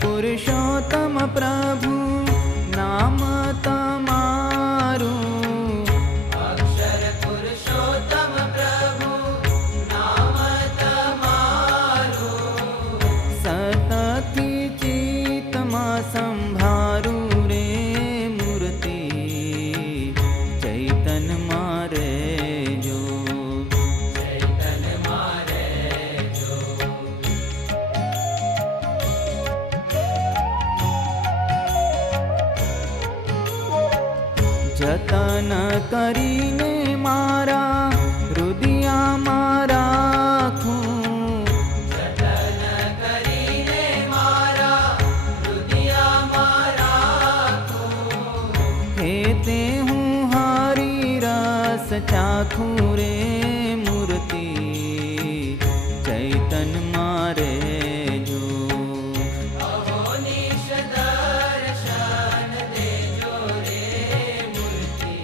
પુરુષોત્તમ પ્રભુ નામ તમારું, અક્ષર પુરુષોત્તમ પ્રભુ નામ તમારું, સતથી ચિત્તમાં સંભારું રે મૂર્તિ ચૈતન્યમાં રહેજો, ચૈતન્યમાં રહેજો. જતન કરીને મારા હૃદયમાં રાખું, જતન કરીને મારા હૃદયમાં રાખું, હે તે હું હરિ રસ ચાખું રે મૂર્તિ ચૈતન્યમાં રહેજો, અહોનિશ દર્શન દેજો રે મૂર્તિ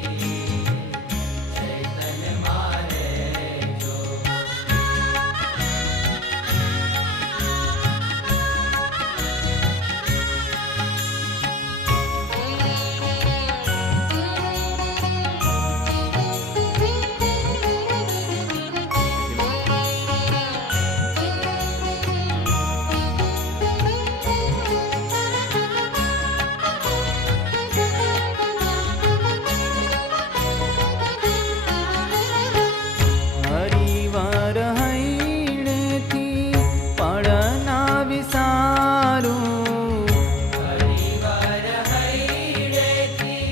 ચૈતન્યમાં રહેજો. હરિવાર હૈણેથી પડના વિસારું, હરિવાર હૈડેથી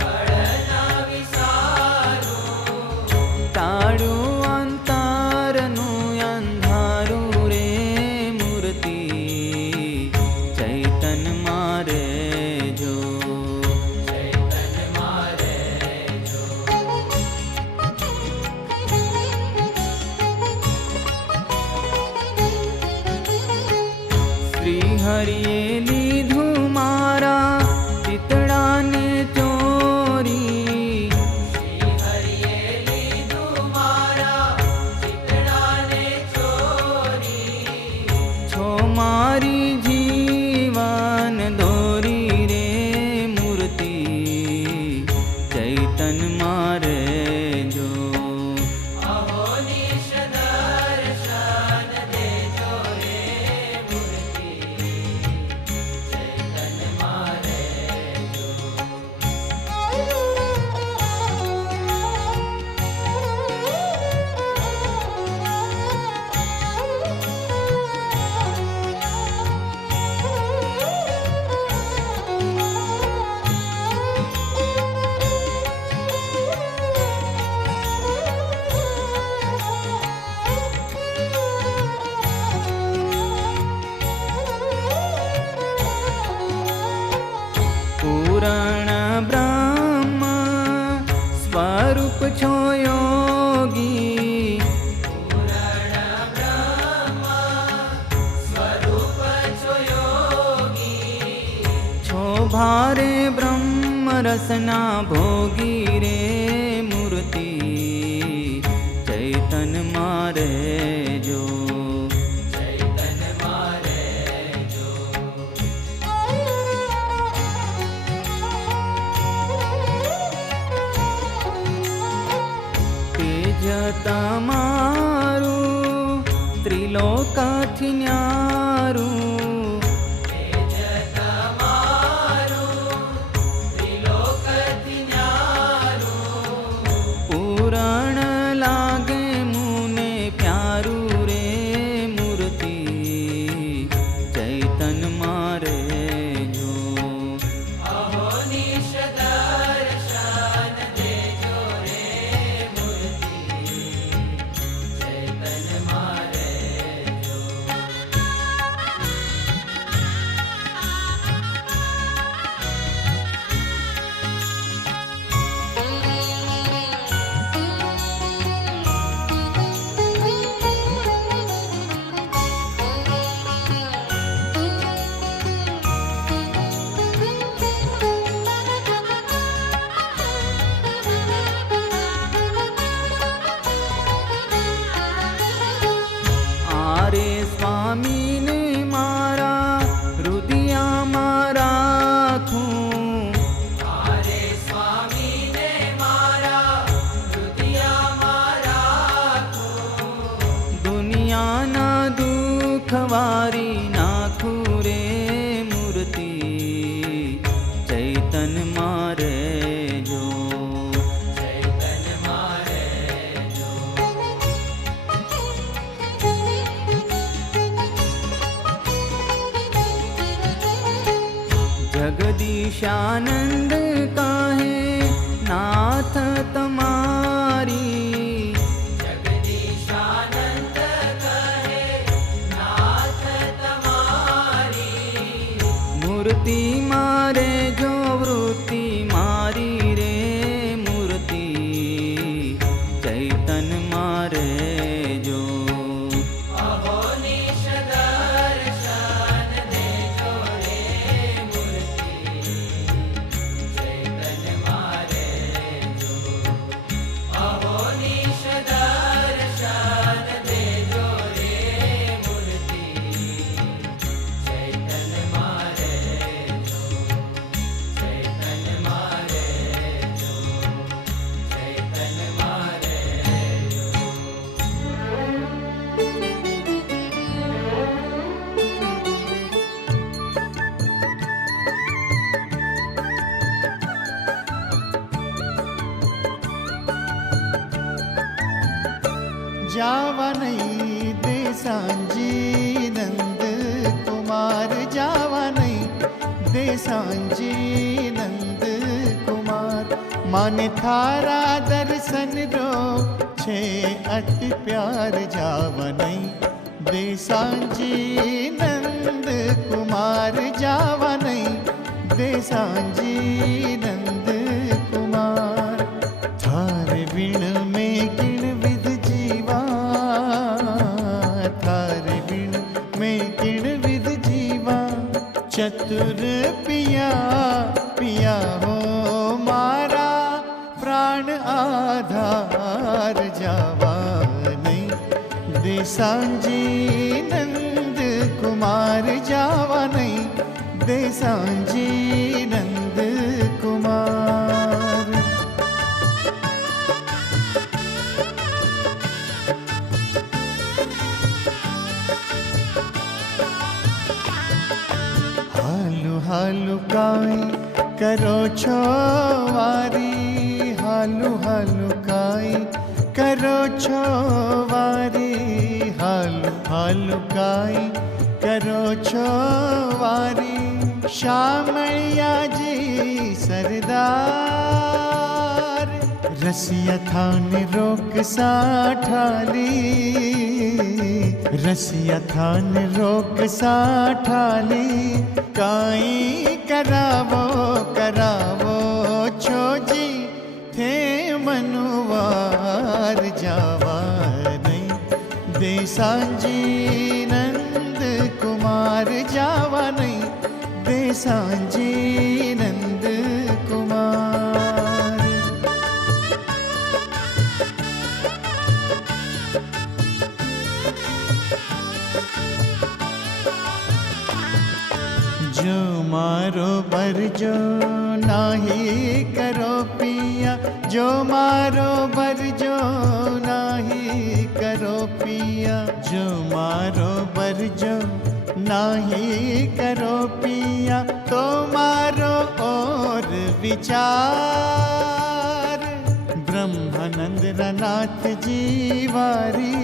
કળના વિસારું, તાળું અંતરનું અંધારું રે મૂર્તિ ચૈતન્યમાં રહેજો, ચૈતન્યમાં રહેજો. શ્રી હરિએ લીધું મારા ચિતડાને ચોરી, શ્રી હરિએ લીધું મારા ચિતડાને ચોરી, છો મારી જીવન દોરી રે મૂર્તિ ચૈતન્યમાં રહેજો, અહોનિશ દર્શન દેજો રે મૂર્તિ ચૈતન્યમાં રહેજો. પૂરણ બ્રહ્મ સ્વરૂપ છો યોગી, પૂરણ બ્રહ્મ સ્વરૂપ છો યોગી, છો ભારે બ્રહ્મ રસના ભોગી રે મૂર્તિ ચૈતન્યમાં રહેજો, ચૈતન્યમાં રહેજો. તેજ તમારું ત્રિલોકથી ન્યારું, તેજ તમારું ત્રિલોકથી ન્યારું, પૂરણ લાગે મુને પ્યારું રે મૂર્તિ ચૈતન્યમાં રહેજો, અહોનિશ દર્શન દેજો રે મૂર્તિ ચૈતન્યમાં રહેજો. સ્વામીને મારા હૃદય ખવારી નાખું રે મૂર્તિ ચૈતન મારે જો ચૈતન મારે જો જગદીશાનંદ કહે નાથ તમારી જગદીશાનંદ કહે નાથ તમારી મૂર્તિ મારે જો વૃત્તિ મારી રે મૂર્તિ ચૈતન મારે જો અહો નિશ દર્શન દેજો રે મૂર્તિ ચૈતન મારે જો અહો નિશ દર્શન દેજો રે મૂર્તિ ચૈતન મારે જો ચૈતન મારે જો ચૈતન મારે જો जावा नहीं दे सांजी नंद कुमार जावा नहीं दे सांजी नंद कुमार माने थारा दर्शन रो छे अति प्यार जावा नहीं दे सांजी नंद कुमार जावा नहीं दे सांजी नंद कुमार थारे बिन में किण विध जीवा थारे बिन में किण विध जीवा चतुर पिया पिया हो मारा प्राण आधार जावा नहीं दे सांजी नंद कुमार जावा नहीं दे सांजी नंद कुमार हालू हालू काई करो छो वारी हालू हालू काई करो छो वारी हालू हालू काई करो छो वारी शामळिया जी सरदार रसिया थान रोक साठाली रसिया थान रोक साठाली काई करावो करावो छोजी थे मनुवार जावा नहीं दे सांजी नंद कुमार जावा नहीं दे सांजी नंद कुमार जो मारो बरजो नाही करो पिया जो मारो बरजो नाही करो पिया जो मारो बरजो नाही करो पिया तो मारो और विचार ब्रह्मानंद नाथ जीवारी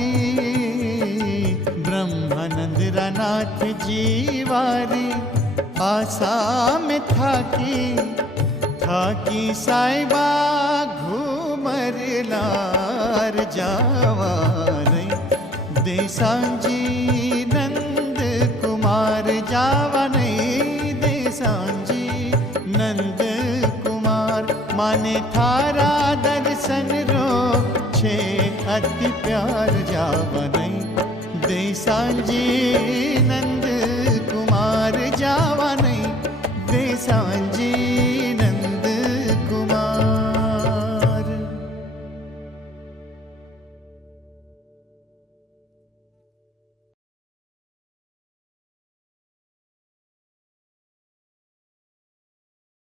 ब्रह्मानंद नाथ जीवारी आशा में थाकी साहिबा घूमर लार जावा नहीं दे सांजी नंद कुमार जावा नहीं दे सांजी नंद कुमार माने थारा दर्शन रो छे अति प्यार जावा नहीं दे सांजी नंद